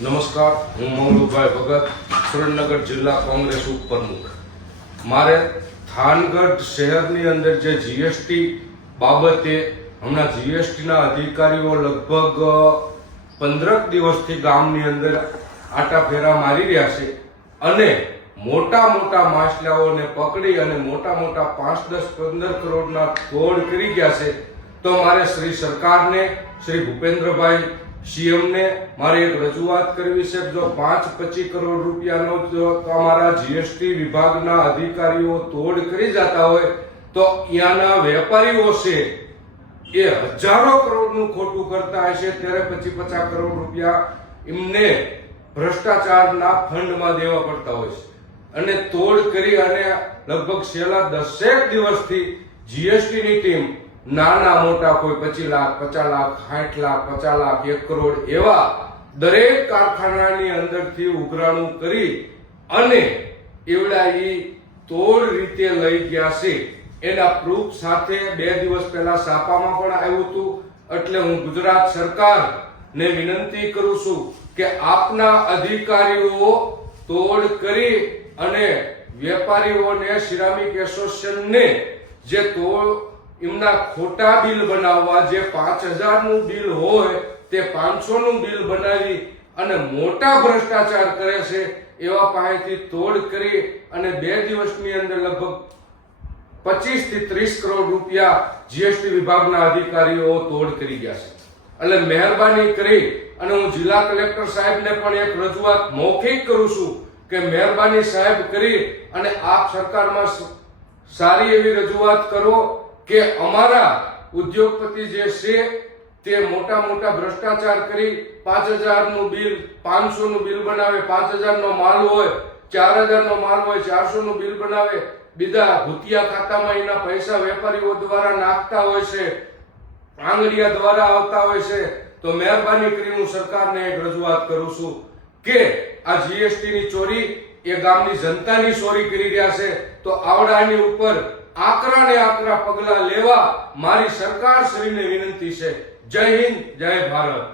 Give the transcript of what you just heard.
નમસ્કાર, હું મંગલુભાઈ ભગત, સુરેન્દ્રનગર જિલ્લા કોંગ્રેસ ઉપપ્રમુખ. મારે થાનગઢ શહેરની અંદર જે જીએસટી બાબતે હમણાં જીએસટીના અધિકારીઓ લગભગ 15 દિવસથી ગામની અંદર આટા ફેરા મારી રહ્યા છે અને મોટા મોટા માછલાઓને પકડી અને મોટા 5, 10, 15 કરોડના તોડ કરી ગયા છે. તો મારે શ્રી સરકારને, શ્રી ભૂપેન્દ્રભાઈ સીએમને મારે એક રજૂઆત કરવી છે. જો 5-25 કરોડ રૂપિયાનો જો અમારા જીએસટી વિભાગના અધિકારીઓ તોડ કરી જતા હોય તો અહીંયાના વેપારીઓ છે એ હજારો કરોડનું ખોટું કરતા હશે, ત્યારે 50 કરોડ રૂપિયા એમને ભ્રષ્ટાચારના ફંડમાં દેવા પડતા હોય છે. અને તોડ કરી અને લગભગ છેલ્લા 10 દિવસથી જીએસટીની ટીમ નાના મોટા કોઈ 25 લાખ, 50 લાખ, 60 લાખ, 50 લાખ, 1 કરોડ એવા દરેક કારખાનાની અંદરથી ઉઘરાણું કરી અને એવડા તોડ રીતે લઈ ગયા છે. એના પ્રૂફ સાથે 2 દિવસ પહેલા છાપામાં પણ આવ્યું હતું. એટલે હું ગુજરાત સરકારને વિનંતી કરું છું કે આપના અધિકારીઓ તોડ કરી અને વેપારીઓને, સિરામિક એસોસિએશનને જે તોડ એમના ખોટા બિલ બનાવવા, જે 5000 નું બિલ હોય તે 500 નું બિલ બનાવી અને મોટા ભ્રષ્ટાચાર કરે છે એવા પાસેથી તોડ કરી અને 2 દિવસની અંદર લગભગ 25 થી 30 કરોડ રૂપિયા જીએસટી વિભાગના અધિકારીઓ તોડ કરી ગયા છે. એટલે મહેરબાની કરી અને હું જિલ્લા કલેક્ટર સાહેબને પણ એક રજૂઆત મૌખિક કરું છું કે મહેરબાની સાહેબ કરી અને આપ સરકારમાં સારી એવી રજૂઆત કરો કે અમારા ઉદ્યોગપતિ જે છે તે મોટા ભ્રષ્ટાચાર કરી 5000 નું બિલ, 500 નું બિલ બનાવે, 5000 નો માલ હોય, 4000 નો માલ હોય, 400 નું બિલ બનાવે, બીજા ભૂતિયા ખાતામાં એના પૈસા વેપારીઓ દ્વારા નાખતા હોય છે, આંગળીયા દ્વારા આવતા હોય છે. તો મહેરબાની કરી હું સરકારને એક રજૂઆત કરું છું કે આ જીએસટી ની ચોરી એ ગામની જનતાની ચોરી કરી રહ્યા છે. તો આવડાની ઉપર આકરા પગલા લેવા મારી સરકાર શ્રીને વિનંતી છે. જય હિન્દ, જય ભારત.